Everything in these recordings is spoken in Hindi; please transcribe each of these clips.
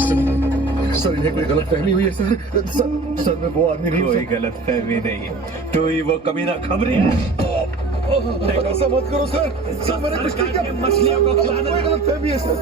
सर इन्हें कोई गलत फहमी हुई है सर मैं वो आदमी नहीं हूँ कोई गलत फहमी नहीं है, तो ही वो कमीना खबरी है। ऐसा मत करो सर मैंने कुछ नहीं किया। मछलियों को खिलाना कोई गलत फहमी है सर।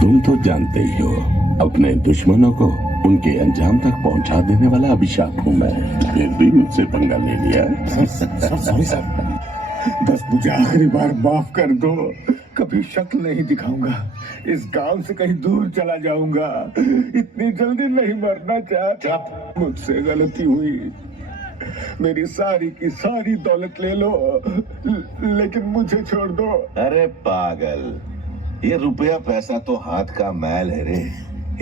तुम तो जानते ही हो अपने दुश्मनों को उनके अंजाम तक पहुंचा देने वाला अभिशाप हूँ मैं, फिर भी मुझसे पंगा ले लिया। सॉरी सर बस मुझे आखिरी बार माफ कर दो। कभी शक्ल नहीं दिखाऊंगा, इस गांव से कहीं दूर चला जाऊंगा। इतनी जल्दी नहीं मरना चाहता। मुझसे गलती हुई, मेरी सारी की सारी दौलत ले लो, लेकिन मुझे छोड़ दो। अरे पागल, ये रुपया पैसा तो हाथ का मैल है रे,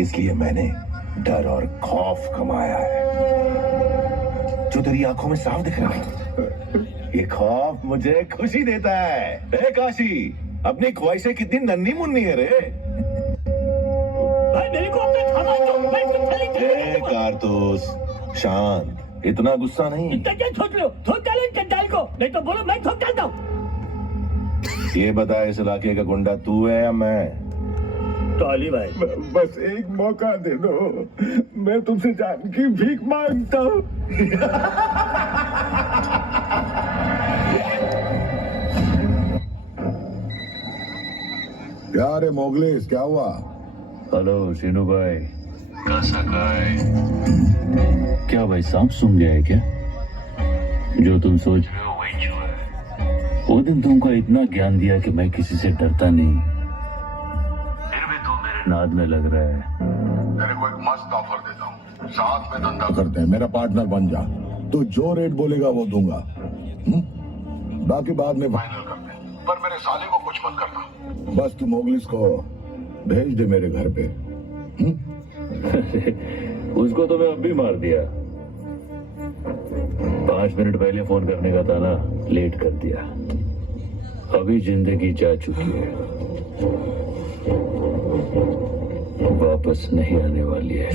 इसलिए मैंने डर और खौफ कमाया है जो तेरी आंखों में साफ दिख रहा है। ये खौफ मुझे खुशी देता है। ए काशी, अपनी ख्वाहिशें कितनी नन्ही मुन्नी है रे। भाई मेरे को अपने थाना दो, मैं इसको थैली कारतूस, शांत, इतना गुस्सा नहीं। इतना क्या सोच लो, ठोक डालो इन चंडाल को, नहीं तो बोलो मैं ठोक डालता हूँ। ये बता, इस इलाके का गुंडा तू है या मैं? तो अली भाई बस एक मौका दे दो, मैं तुमसे जान की भीख मांगता हूँ। क्या रे मोगलेस, क्या हुआ? हेलो शीनू भाई, क्या भाई सांप सूंघ गया है क्या? जो तुम सोच रहे हो वही जो है। वो दिन तुमको इतना ज्ञान दिया कि मैं किसी से डरता नहीं, फिर भी तू मेरे नाद में लग रहा है। तेरे को एक मस्त ऑफर देता हूँ, साथ में धंधा करते हैं, मेरा पार्टनर बन जा। तू जो रेट बोलेगा वो दूंगा, बाकी बाद में फाइनल करते हैं। पर मेरे साले को कुछ मत करना। बस तू मोगलिस को भेज दे मेरे घर पे। उसको तो मैं अब भी मार दिया, 5 मिनट पहले फोन करने का था ना, लेट कर दिया। अभी जिंदगी जा चुकी है, वापस नहीं आने वाली है।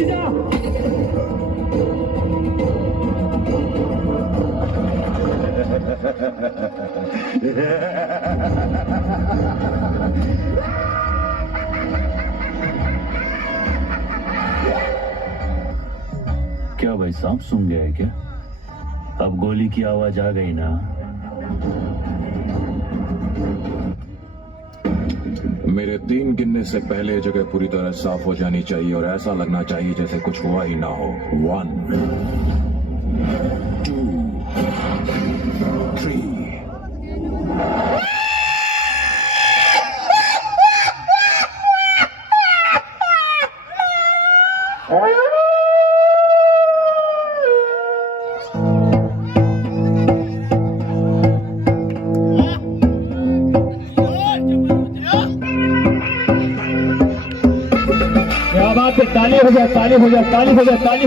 क्या भाई सांप सूंघ गया है क्या? अब गोली की आवाज आ गई ना? मेरे 3 गिनने से पहले जगह पूरी तरह साफ हो जानी चाहिए और ऐसा लगना चाहिए जैसे कुछ हुआ ही ना हो। 1 2 3। क्या बात है, ताली हो जाए, ताली हो जाए, ताली हो जाए, ताली हो